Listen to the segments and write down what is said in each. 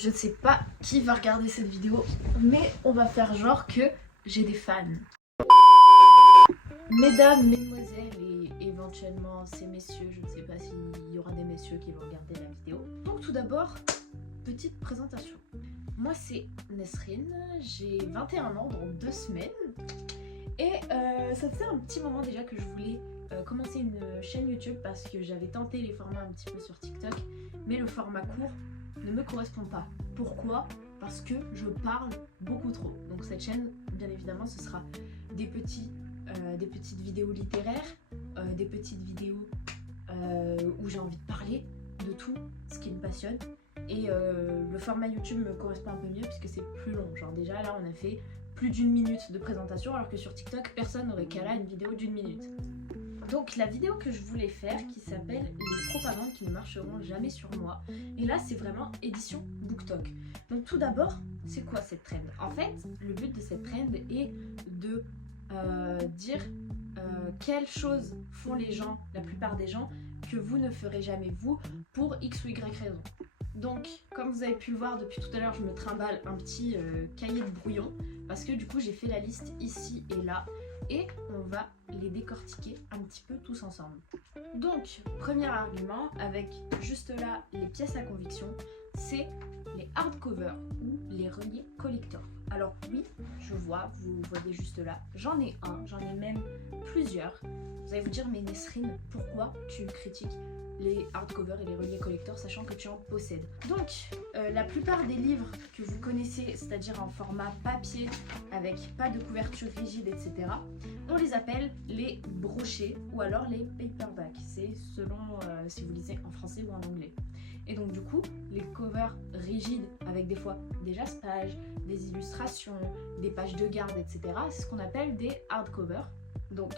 Je ne sais pas qui va regarder cette vidéo, mais on va faire genre que j'ai des fans. Mesdames, mesdemoiselles et éventuellement ces messieurs, je ne sais pas s'il y aura des messieurs qui vont regarder la vidéo. Donc tout d'abord, petite présentation. Moi c'est Nesrine, j'ai 21 ans dans 2 semaines et ça faisait un petit moment déjà que je voulais commencer une chaîne YouTube parce que j'avais tenté les formats un petit peu sur TikTok, mais le format court ne me correspond pas. Pourquoi? Parce que je parle beaucoup trop. Donc cette chaîne, bien évidemment, ce sera des petites vidéos littéraires, des petites vidéos où j'ai envie de parler de tout ce qui me passionne. Et le format YouTube me correspond un peu mieux puisque c'est plus long. Genre déjà là on a fait plus d'1 minute de présentation alors que sur TikTok personne n'aurait qu'à là une vidéo d'1 minute. Donc la vidéo que je voulais faire qui s'appelle les propagandes qui ne marcheront jamais sur moi. Et là c'est vraiment édition BookTok. Donc tout d'abord, c'est quoi cette trend? En fait, le but de cette trend est de dire quelles choses font les gens, la plupart des gens, que vous ne ferez jamais vous pour X ou Y raison. Donc, comme vous avez pu le voir depuis tout à l'heure, je me trimballe un petit cahier de brouillon parce que du coup j'ai fait la liste ici et là et on va les décortiquer un petit peu tous ensemble. Donc, premier argument avec juste là les pièces à conviction, c'est les hardcovers ou les reliés collector. Alors oui, je vois, vous voyez juste là, j'en ai un, j'en ai même plusieurs. Vous allez vous dire, mais Nesrine, pourquoi tu critiques les hardcovers et les reliés collector sachant que tu en possèdes? Donc, la plupart des livres que vous connaissez, c'est-à-dire en format papier avec pas de couverture rigide, etc., on les appelle les brochets ou alors les paperbacks. C'est selon si vous lisez en français ou en anglais. Et donc du coup, les covers rigides avec des fois des jaspages, des illustrations, des pages de garde, etc., c'est ce qu'on appelle des hardcovers. Donc,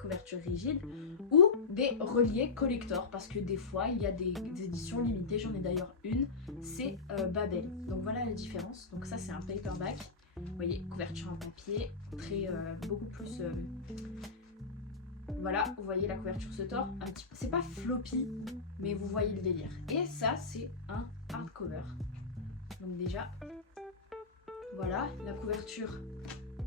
couverture rigide ou des reliés collector parce que des fois il y a des éditions limitées, j'en ai d'ailleurs une, c'est Babel. Donc voilà la différence. Donc ça c'est un paperback, vous voyez, couverture en papier, très beaucoup plus voilà, vous voyez la couverture se tord un petit peu, c'est pas floppy mais vous voyez le délire. Et ça c'est un hardcover. Donc déjà voilà la couverture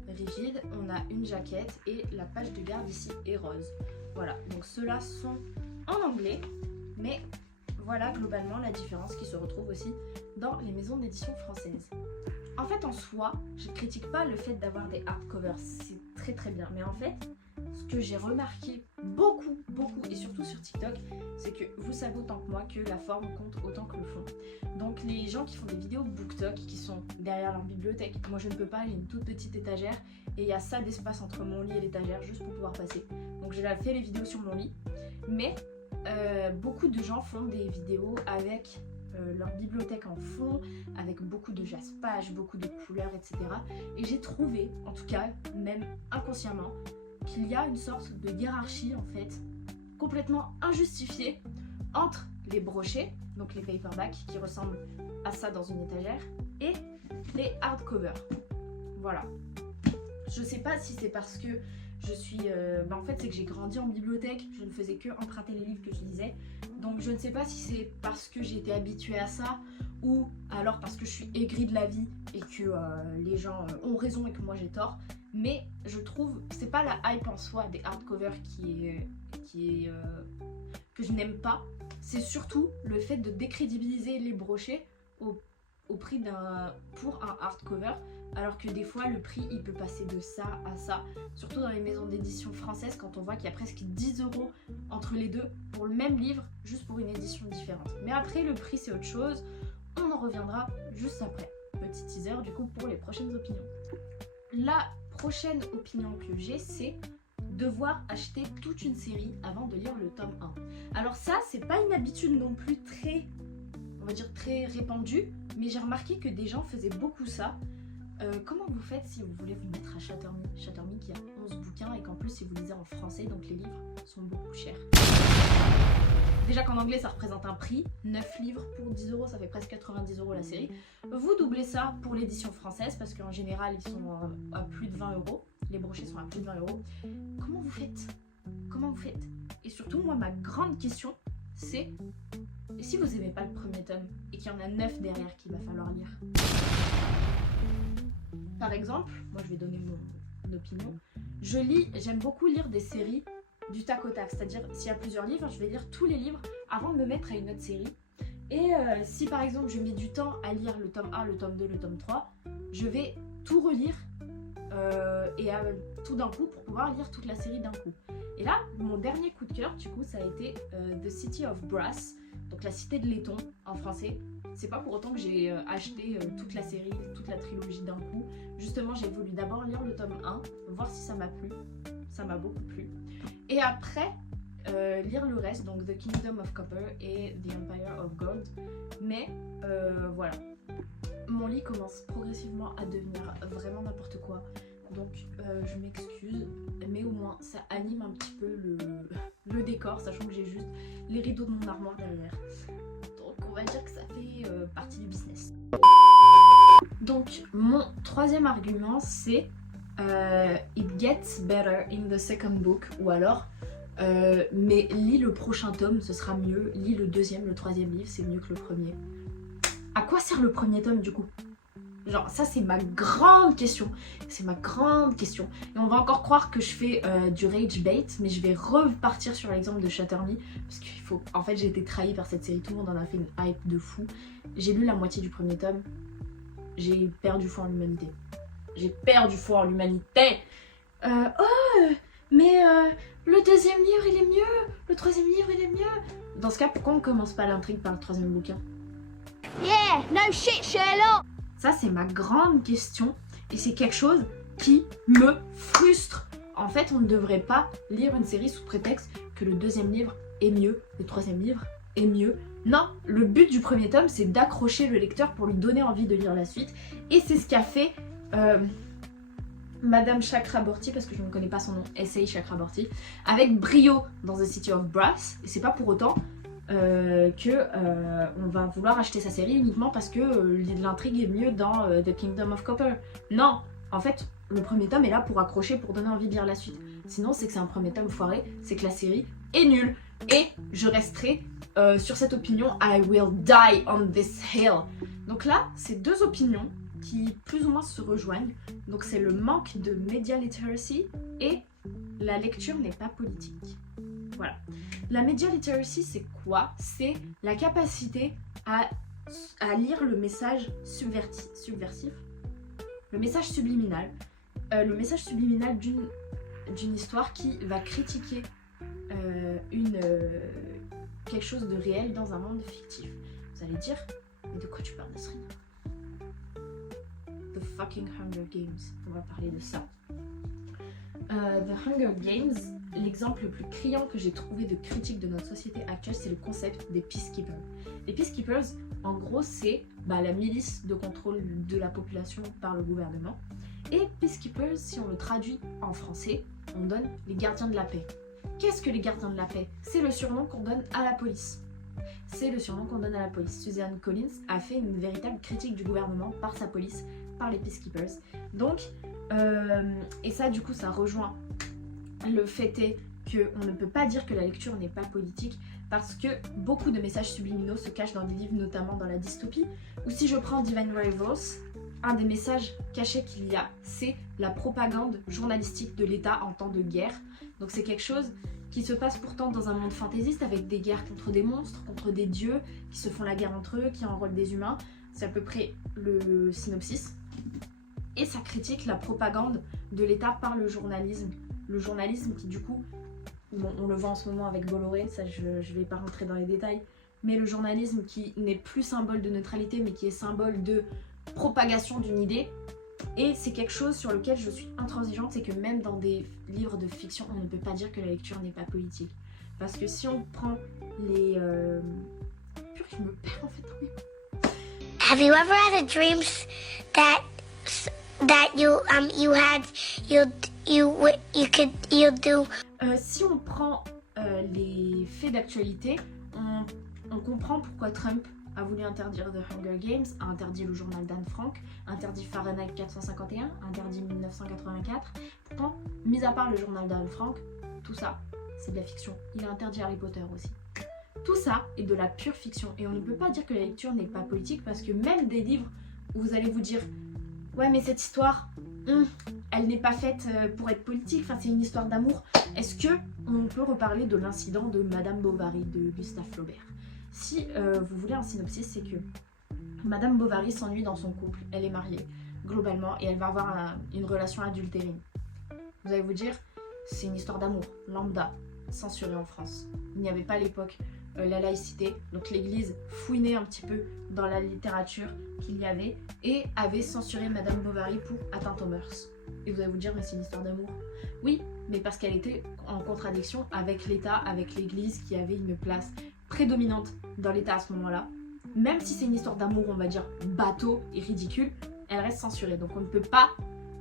rigide, on a une jaquette et la page de garde ici est rose. Voilà, donc ceux-là sont en anglais, mais voilà globalement la différence qui se retrouve aussi dans les maisons d'édition françaises. En fait, en soi, je ne critique pas le fait d'avoir des hardcovers, c'est très très bien, mais en fait, ce que j'ai remarqué beaucoup, et surtout sur TikTok, c'est que vous savez autant que moi que la forme compte autant que le fond. Donc les gens qui font des vidéos BookTok, qui sont derrière leur bibliothèque, moi je ne peux pas, j'ai une toute petite étagère et il y a ça d'espace entre mon lit et l'étagère juste pour pouvoir passer. Donc j'ai fait les vidéos sur mon lit, mais beaucoup de gens font des vidéos avec leur bibliothèque en fond, avec beaucoup de jaspages, beaucoup de couleurs, etc. Et j'ai trouvé, en tout cas, même inconsciemment, qu'il y a une sorte de hiérarchie en fait complètement injustifiée entre les brochets, donc les paperbacks qui ressemblent à ça dans une étagère, et les hardcovers. Voilà. Je sais pas si c'est parce que je suis... en fait c'est que j'ai grandi en bibliothèque, je ne faisais que emprunter les livres que je lisais, donc je ne sais pas si c'est parce que j'ai été habituée à ça ou alors parce que je suis aigrie de la vie et que les gens ont raison et que moi j'ai tort. Mais je trouve, c'est pas la hype en soi des hardcovers que je n'aime pas, c'est surtout le fait de décrédibiliser les brochets au prix pour un hardcover, alors que des fois le prix il peut passer de ça à ça, surtout dans les maisons d'édition françaises quand on voit qu'il y a presque 10 € entre les deux pour le même livre, juste pour une édition différente. Mais après le prix c'est autre chose, on en reviendra juste après. Petit teaser du coup pour les prochaines opinions. La prochaine opinion que j'ai, c'est devoir acheter toute une série avant de lire le tome 1. Alors ça, c'est pas une habitude non plus très, on va dire très répandue, mais j'ai remarqué que des gens faisaient beaucoup ça. Comment vous faites si vous voulez vous mettre à Chattermy qui a 11 bouquins et qu'en plus si vous lisez en français, donc les livres sont beaucoup chers. Déjà qu'en anglais ça représente un prix, 9 livres pour 10 €, ça fait presque 90 € la série. Vous doublez ça pour l'édition française parce qu'en général ils sont à plus de 20 €, les brochets sont à plus de 20 €. Comment vous faites? Comment vous faites? Et surtout moi ma grande question c'est Et si vous aimez pas le premier tome et qu'il y en a 9 derrière qu'il va falloir lire? Par exemple, moi je vais donner mon opinion. J'aime beaucoup lire des séries du tac au tac. C'est-à-dire, s'il y a plusieurs livres, je vais lire tous les livres avant de me mettre à une autre série. Et si par exemple je mets du temps à lire le tome 1, le tome 2, le tome 3, je vais tout relire tout d'un coup pour pouvoir lire toute la série d'un coup. Et là, mon dernier coup de cœur, du coup, ça a été The City of Brass, donc la cité de laiton en français. C'est pas pour autant que j'ai acheté toute la série, toute la trilogie d'un coup. Justement, j'ai voulu d'abord lire le tome 1, voir si ça m'a plu. Ça m'a beaucoup plu. Et après, lire le reste, donc The Kingdom of Copper et The Empire of Gold. Mais voilà, mon lit commence progressivement à devenir vraiment n'importe quoi. Donc je m'excuse, mais au moins ça anime un petit peu le décor, sachant que j'ai juste les rideaux de mon armoire derrière. Donc on va dire que ça fait partie du business. Donc mon troisième argument c'est It gets better in the second book, ou alors mais lis le prochain tome, ce sera mieux, lis le deuxième, le troisième livre, c'est mieux que le premier. À quoi sert le premier tome du coup? Genre ça c'est ma grande question, c'est ma grande question. Et on va encore croire que je fais du rage bait, mais je vais repartir sur l'exemple de Shatter Me, parce qu'il faut... En fait j'ai été trahie par cette série, tout le monde en a fait une hype de fou. J'ai lu la moitié du premier tome, j'ai perdu foi en l'humanité. J'ai perdu foi en l'humanité. Mais le deuxième livre il est mieux, le troisième livre il est mieux. Dans ce cas, pourquoi on commence pas l'intrigue par le troisième bouquin? Yeah, no shit, Sherlock. Ça c'est ma grande question et c'est quelque chose qui me frustre. En fait, on ne devrait pas lire une série sous prétexte que le deuxième livre est mieux, le troisième livre est mieux. Non, le but du premier tome c'est d'accrocher le lecteur pour lui donner envie de lire la suite. Et c'est ce qu'a fait Madame Chakraborty, parce que je ne connais pas son nom, S.A. Chakraborty, avec brio dans The City of Brass. Et c'est pas pour autant on va vouloir acheter sa série uniquement parce que l'intrigue est mieux dans The Kingdom of Copper. Non, en fait, le premier tome est là pour accrocher, pour donner envie de lire la suite. Sinon, c'est que c'est un premier tome foiré, c'est que la série est nulle. Et je resterai sur cette opinion, I will die on this hill. Donc là, c'est deux opinions qui plus ou moins se rejoignent. Donc c'est le manque de media literacy et la lecture n'est pas politique. Voilà. La media literacy, c'est quoi? C'est la capacité à lire le message subversif, le message subliminal. Le message subliminal d'une histoire qui va critiquer quelque chose de réel dans un monde fictif. Vous allez dire, mais de quoi tu parles, Nasrine? The fucking Hunger Games, on va parler de ça. The Hunger Games, l'exemple le plus criant que j'ai trouvé de critique de notre société actuelle, c'est le concept des peacekeepers. Les peacekeepers, en gros, c'est la milice de contrôle de la population par le gouvernement. Et peacekeepers, si on le traduit en français, on donne les gardiens de la paix. Qu'est-ce que les gardiens de la paix? C'est le surnom qu'on donne à la police. C'est le surnom qu'on donne à la police. Suzanne Collins a fait une véritable critique du gouvernement par sa police, par les peacekeepers. Donc, et ça du coup ça rejoint le fait est qu'on ne peut pas dire que la lecture n'est pas politique parce que beaucoup de messages subliminaux se cachent dans des livres, notamment dans la dystopie. Ou si je prends Divine Rivals, un des messages cachés qu'il y a, c'est la propagande journalistique de l'État en temps de guerre. Donc c'est quelque chose qui se passe pourtant dans un monde fantaisiste avec des guerres contre des monstres, contre des dieux qui se font la guerre entre eux, qui enrôlent des humains. C'est à peu près le synopsis. Et ça critique la propagande de l'État par le journalisme. Le journalisme qui du coup, bon, on le voit en ce moment avec Bolloré, ça je vais pas rentrer dans les détails, mais le journalisme qui n'est plus symbole de neutralité mais qui est symbole de propagation d'une idée. Et c'est quelque chose sur lequel je suis intransigeante, c'est que même dans des livres de fiction, on ne peut pas dire que la lecture n'est pas politique. Parce que si on prend les... Purée, je me perds en fait. Oui. Have you ever had a dream that you do? Si on prend les faits d'actualité, on comprend pourquoi Trump a voulu interdire The Hunger Games, a interdit le journal d'Anne Frank, interdit Fahrenheit 451, interdit 1984. Pourtant, mis à part le journal d'Anne Frank, tout ça, c'est de la fiction. Il a interdit Harry Potter aussi. Tout ça est de la pure fiction et on ne peut pas dire que la lecture n'est pas politique parce que même des livres où vous allez vous dire ouais mais cette histoire, elle n'est pas faite pour être politique, enfin c'est une histoire d'amour. Est-ce que on peut reparler de l'incident de Madame Bovary de Gustave Flaubert? Si vous voulez un synopsis, c'est que Madame Bovary s'ennuie dans son couple, elle est mariée globalement et elle va avoir une relation adultérine. Vous allez vous dire, c'est une histoire d'amour, lambda, censurée en France. Il n'y avait pas à l'époque la laïcité, donc l'église fouinait un petit peu dans la littérature qu'il y avait et avait censuré Madame Bovary pour atteinte aux mœurs. Et vous allez vous dire, mais c'est une histoire d'amour. Oui, mais parce qu'elle était en contradiction avec l'État, avec l'église qui avait une place prédominante dans l'État à ce moment-là. Même si c'est une histoire d'amour, on va dire, bateau et ridicule, elle reste censurée. Donc on ne peut pas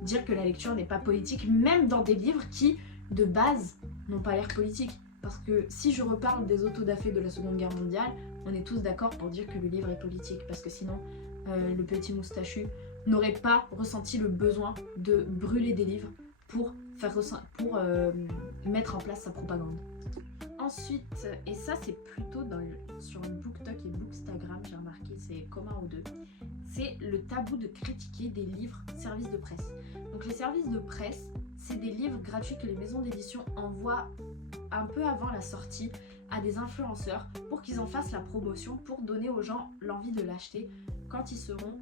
dire que la lecture n'est pas politique, même dans des livres qui, de base, n'ont pas l'air politiques. Parce que si je reparle des autodafés de la Seconde Guerre mondiale, on est tous d'accord pour dire que le livre est politique. Parce que sinon, le petit moustachu n'aurait pas ressenti le besoin de brûler des livres pour mettre en place sa propagande. Ensuite, et ça c'est plutôt sur BookTok et Bookstagram, j'ai remarqué, c'est commun aux deux, c'est le tabou de critiquer des livres services de presse. Donc les services de presse, c'est des livres gratuits que les maisons d'édition envoient un peu avant la sortie à des influenceurs pour qu'ils en fassent la promotion, pour donner aux gens l'envie de l'acheter quand ils seront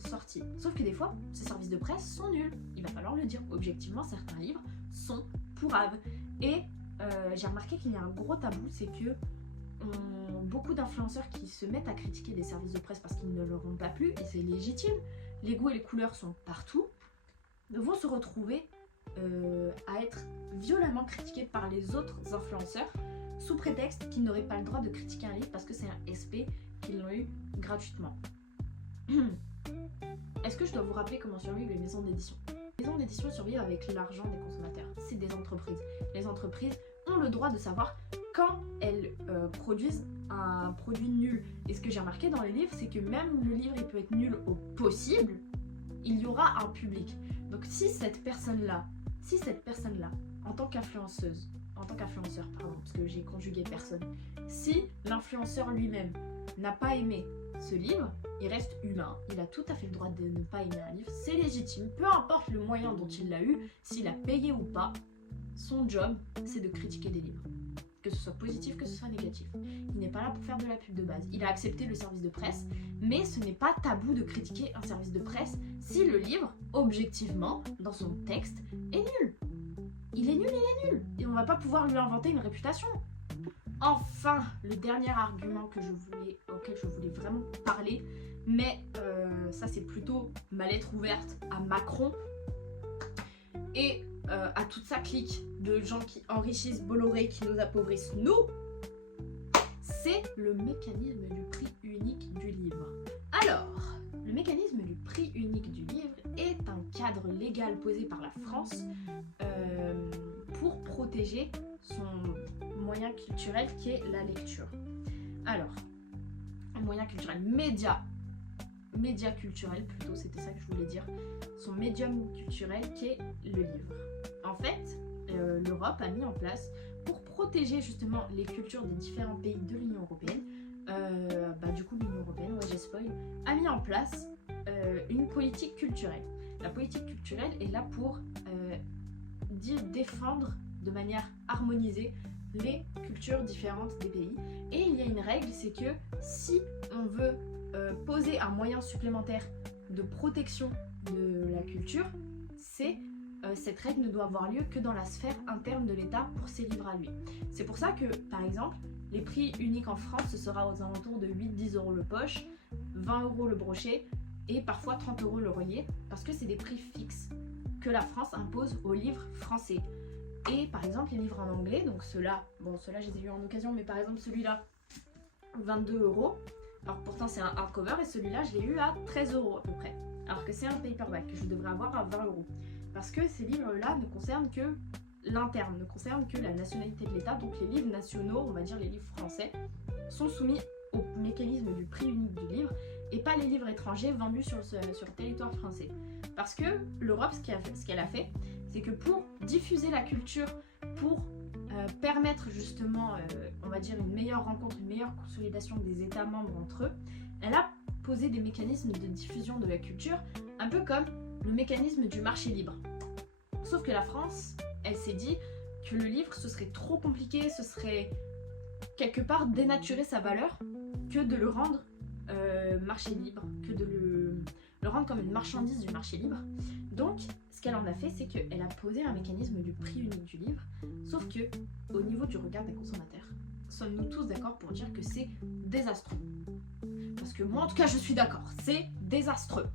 sortis. Sauf que des fois, ces services de presse sont nuls. Il va falloir le dire. Objectivement, certains livres sont pourraves. Et j'ai remarqué qu'il y a un gros tabou, c'est que beaucoup d'influenceurs qui se mettent à critiquer des services de presse parce qu'ils ne leur ont pas plu, et c'est légitime, les goûts et les couleurs sont partout, vont se retrouver à être violemment critiqués par les autres influenceurs sous prétexte qu'ils n'auraient pas le droit de critiquer un livre parce que c'est un SP qu'ils l'ont eu gratuitement. Est-ce que je dois vous rappeler comment survivent les maisons d'édition? Les maisons d'édition survivent avec l'argent des consommateurs. C'est des entreprises. Les entreprises ont le droit de savoir quand elles produisent un produit nul. Et ce que j'ai remarqué dans les livres, c'est que même le livre il peut être nul au possible, il y aura un public. Donc si cette personne-là, en tant qu'influenceur, parce que j'ai conjugué personne, si l'influenceur lui-même n'a pas aimé ce livre, il reste humain, il a tout à fait le droit de ne pas aimer un livre, c'est légitime, peu importe le moyen dont il l'a eu, s'il a payé ou pas, son job c'est de critiquer des livres. Que ce soit positif, que ce soit négatif. Il n'est pas là pour faire de la pub de base. Il a accepté le service de presse, mais ce n'est pas tabou de critiquer un service de presse si le livre, objectivement, dans son texte, est nul. Il est nul, et on va pas pouvoir lui inventer une réputation. Enfin, le dernier argument auquel je voulais vraiment parler, mais ça c'est plutôt ma lettre ouverte à Macron et à toute sa clique de gens qui enrichissent Bolloré, qui nous appauvrissent nous, c'est le mécanisme du prix unique du livre. Alors, le mécanisme du prix unique du livre est un cadre légal posé par la France pour protéger son moyen culturel qui est la lecture. Alors, un moyen culturel, média culturel plutôt, c'était ça que je voulais dire, son médium culturel qui est le livre. En fait, l'Europe a mis en place, pour protéger justement les cultures des différents pays de l'Union Européenne, du coup l'Union Européenne, ouais j'ai spoil, a mis en place une politique culturelle. La politique culturelle est là pour défendre de manière harmonisée les cultures différentes des pays. Et il y a une règle, c'est que si on veut poser un moyen supplémentaire de protection de la culture, cette règle ne doit avoir lieu que dans la sphère interne de l'État pour ses livres à lui. C'est pour ça que, par exemple, les prix uniques en France, ce sera aux alentours de 8-10 euros le poche, 20 euros le brochet et parfois 30 euros le relié, parce que c'est des prix fixes que la France impose aux livres français. Et par exemple, les livres en anglais, donc ceux-là, je les ai eu en occasion, mais par exemple celui-là, 22 euros. Alors pourtant c'est un hardcover et celui-là, je l'ai eu à 13 euros à peu près. Alors que c'est un paperback que je devrais avoir à 20 euros. Parce que ces livres-là ne concernent que l'interne, ne concernent que la nationalité de l'État. Donc les livres nationaux, on va dire les livres français, sont soumis au mécanisme du prix unique du livre et pas les livres étrangers vendus sur le territoire français. Parce que l'Europe, ce qu'elle a fait, c'est que pour diffuser la culture, pour permettre justement, on va dire, une meilleure rencontre, une meilleure consolidation des États membres entre eux, elle a posé des mécanismes de diffusion de la culture, un peu comme le mécanisme du marché libre. Sauf que la France, elle s'est dit que le livre, ce serait trop compliqué, ce serait quelque part dénaturer sa valeur, que de le rendre marché libre, que de le rendre comme une marchandise du marché libre. Donc, ce qu'elle en a fait, c'est qu'elle a posé un mécanisme du prix unique du livre, sauf que au niveau du regard des consommateurs, sommes-nous tous d'accord pour dire que c'est désastreux? Parce que moi, en tout cas, je suis d'accord, c'est désastreux.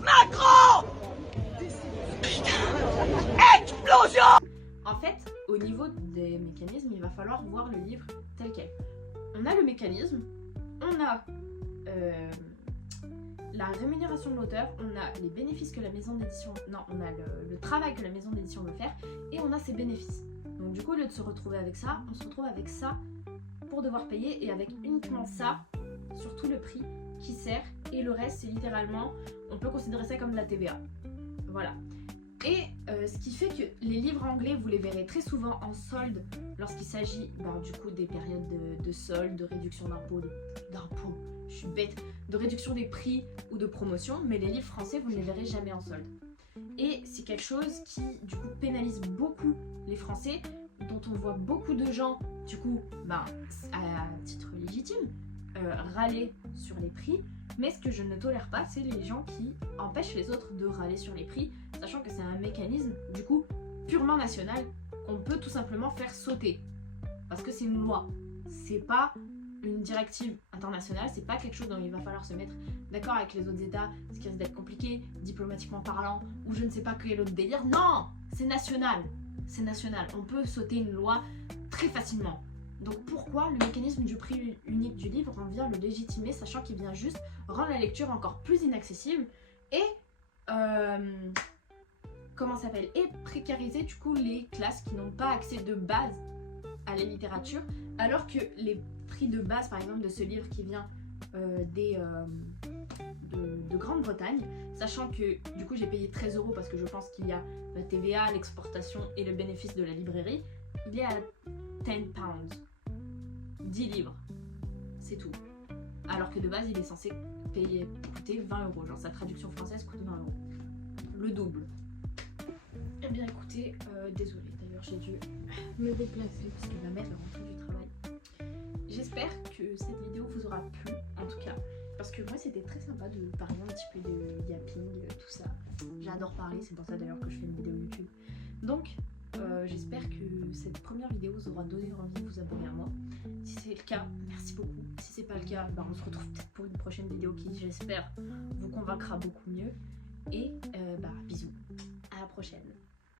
Macron! Explosion! En fait, au niveau des mécanismes, il va falloir voir le livre tel quel. On a le mécanisme, on a la rémunération de l'auteur, on a les bénéfices que la maison d'édition... Non, on a le travail que la maison d'édition veut faire, et on a ses bénéfices. Donc du coup, au lieu de se retrouver avec ça, on se retrouve avec ça pour devoir payer, et avec uniquement ça, surtout le prix qui sert, et le reste, c'est littéralement, on peut considérer ça comme de la TVA. Voilà. Et ce qui fait que les livres anglais, vous les verrez très souvent en solde lorsqu'il s'agit du coup des périodes de solde, de réduction d'impôts, je suis bête, de réduction des prix ou de promotion, mais les livres français, vous ne les verrez jamais en solde. Et c'est quelque chose qui du coup pénalise beaucoup les Français, dont on voit beaucoup de gens, du coup, à titre légitime, râler sur les prix. Mais ce que je ne tolère pas, c'est les gens qui empêchent les autres de râler sur les prix, sachant que c'est un mécanisme, du coup, purement national, qu'on peut tout simplement faire sauter. Parce que c'est une loi. C'est pas une directive internationale, c'est pas quelque chose dont il va falloir se mettre d'accord avec les autres États, ce qui risque d'être compliqué, diplomatiquement parlant, ou je ne sais pas quel autre délire. Non! C'est national. C'est national. On peut sauter une loi très facilement. Donc pourquoi le mécanisme du prix unique du livre, on vient le légitimer, sachant qu'il vient juste rendre la lecture encore plus inaccessible et et précariser du coup les classes qui n'ont pas accès de base à la littérature, alors que les prix de base, par exemple, de ce livre qui vient de Grande-Bretagne, sachant que du coup j'ai payé 13 € parce que je pense qu'il y a la TVA, l'exportation et le bénéfice de la librairie, il est à 10 pounds. 10 livres, c'est tout. Alors que de base, il est censé coûter 20 €. Genre, sa traduction française coûte 20 €. Le double. Eh bien, écoutez, désolée. D'ailleurs, j'ai dû me déplacer parce que ma mère est rentrée du travail. J'espère que cette vidéo vous aura plu, en tout cas. Parce que moi, c'était très sympa de parler un petit peu de yapping, tout ça. J'adore parler, c'est pour ça d'ailleurs que je fais une vidéo YouTube. Donc, j'espère que cette première vidéo vous aura donné envie de vous abonner à moi. Si c'est le cas, merci beaucoup. Si c'est pas le cas, on se retrouve peut-être pour une prochaine vidéo qui, j'espère, vous convaincra beaucoup mieux. Et bisous, à la prochaine.